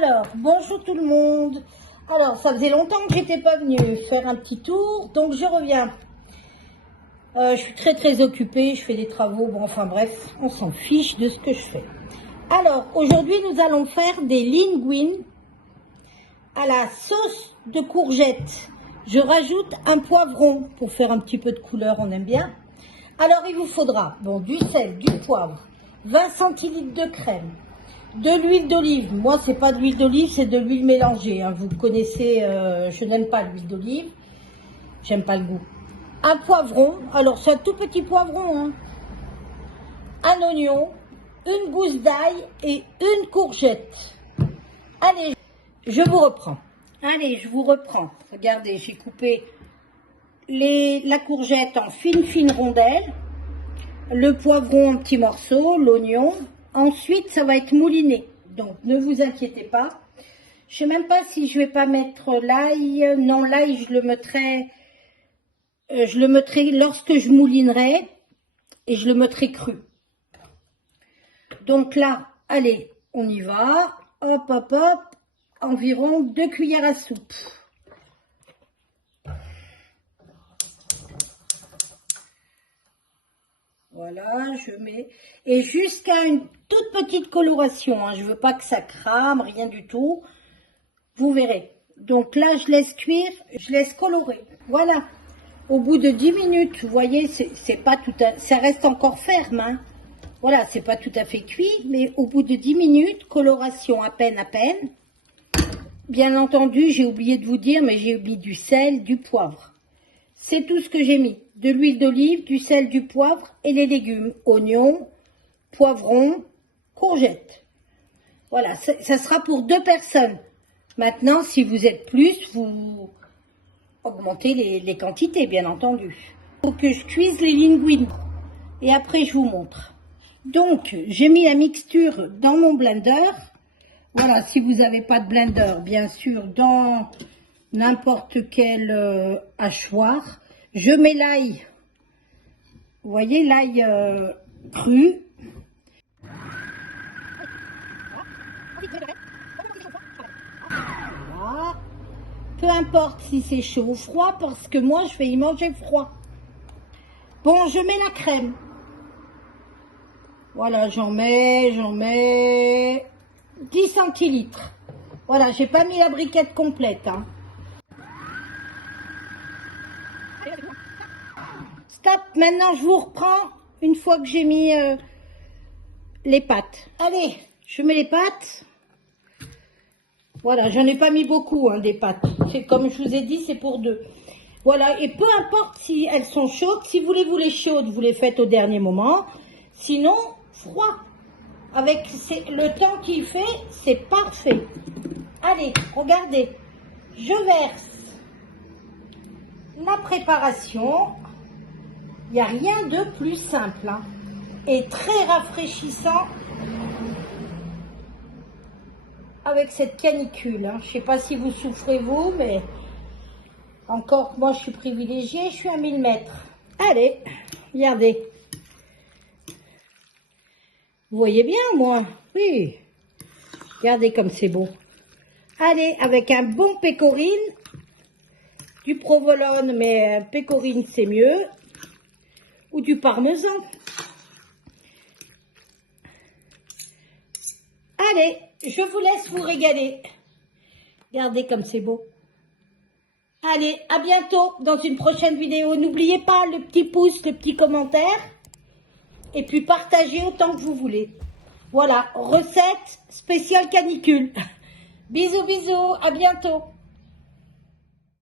Alors, bonjour tout le monde. Alors, ça faisait longtemps que j'étais pas venue faire un petit tour, donc je reviens. Je suis très occupée, je fais des travaux, bon enfin bref, on s'en fiche de ce que je fais. Alors, aujourd'hui nous allons faire des linguines à la sauce de courgette. Je rajoute un poivron pour faire un petit peu de couleur, on aime bien. Alors, il vous faudra bon, du sel, du poivre, 20 centilitres de crème, de l'huile d'olive. Moi, c'est pas de l'huile d'olive, c'est de l'huile mélangée. Hein. Vous connaissez, je n'aime pas l'huile d'olive. J'aime pas le goût. Un poivron. Alors, c'est un tout petit poivron. Hein. Un oignon, une gousse d'ail et une courgette. Allez, je vous reprends. Allez, je vous reprends. Regardez, j'ai coupé la courgette en fines rondelles. Le poivron en petits morceaux, l'oignon. Ensuite, ça va être mouliné. Donc, ne vous inquiétez pas. Je sais même pas si je vais pas mettre l'ail. Non, l'ail, je le mettrai lorsque je moulinerai et je le mettrai cru. Donc là, allez, on y va. Hop. Environ 2 cuillères à soupe. Voilà, je mets. Et jusqu'à une toute petite coloration. Hein. Je ne veux pas que ça crame, rien du tout. Vous verrez. Donc là, je laisse cuire, je laisse colorer. Voilà. Au bout de 10 minutes, vous voyez, c'est pas tout à, ça reste encore ferme. Hein. Voilà, c'est pas tout à fait cuit, mais au bout de 10 minutes, coloration à peine. Bien entendu, j'ai oublié de vous dire, mais j'ai oublié du sel, du poivre. C'est tout ce que j'ai mis. De l'huile d'olive, du sel, du poivre et les légumes. Oignons, poivrons, courgettes. Voilà, ça sera pour 2 personnes. Maintenant, si vous êtes plus, vous augmentez les quantités, bien entendu. Il faut que je cuise les linguines. Et après, je vous montre. Donc, j'ai mis la mixture dans mon blender. Voilà, si vous n'avez pas de blender, bien sûr, dans n'importe quel hachoir. Je mets l'ail. Vous voyez, l'ail cru. Voilà. Peu importe si c'est chaud ou froid, parce que moi, je vais y manger froid. Bon, je mets la crème. Voilà, j'en mets 10 centilitres. Voilà, j'ai pas mis la briquette complète. Hein. Stop, maintenant je vous reprends une fois que j'ai mis les pâtes. Allez, je mets les pâtes. Voilà, j'en ai pas mis beaucoup des pâtes. C'est comme je vous ai dit, c'est pour 2. Voilà, et peu importe si elles sont chaudes, si vous les voulez chaudes, vous les faites au dernier moment. Sinon, froid. Avec le temps qu'il fait, c'est parfait. Allez, regardez. Je verse la préparation. Il n'y a rien de plus simple. Hein, et très rafraîchissant avec cette canicule. Hein. Je ne sais pas si vous souffrez vous, mais encore moi je suis privilégiée, je suis à 1000 mètres. Allez, regardez. Vous voyez bien, moi? Oui. Regardez comme c'est beau. Allez, avec un bon pécorine, du provolone, mais pécorine c'est mieux, ou du parmesan. Allez, je vous laisse vous régaler. Regardez comme c'est beau. Allez, à bientôt dans une prochaine vidéo. N'oubliez pas le petit pouce, le petit commentaire. Et puis partagez autant que vous voulez. Voilà, recette spéciale canicule. Bisous, à bientôt.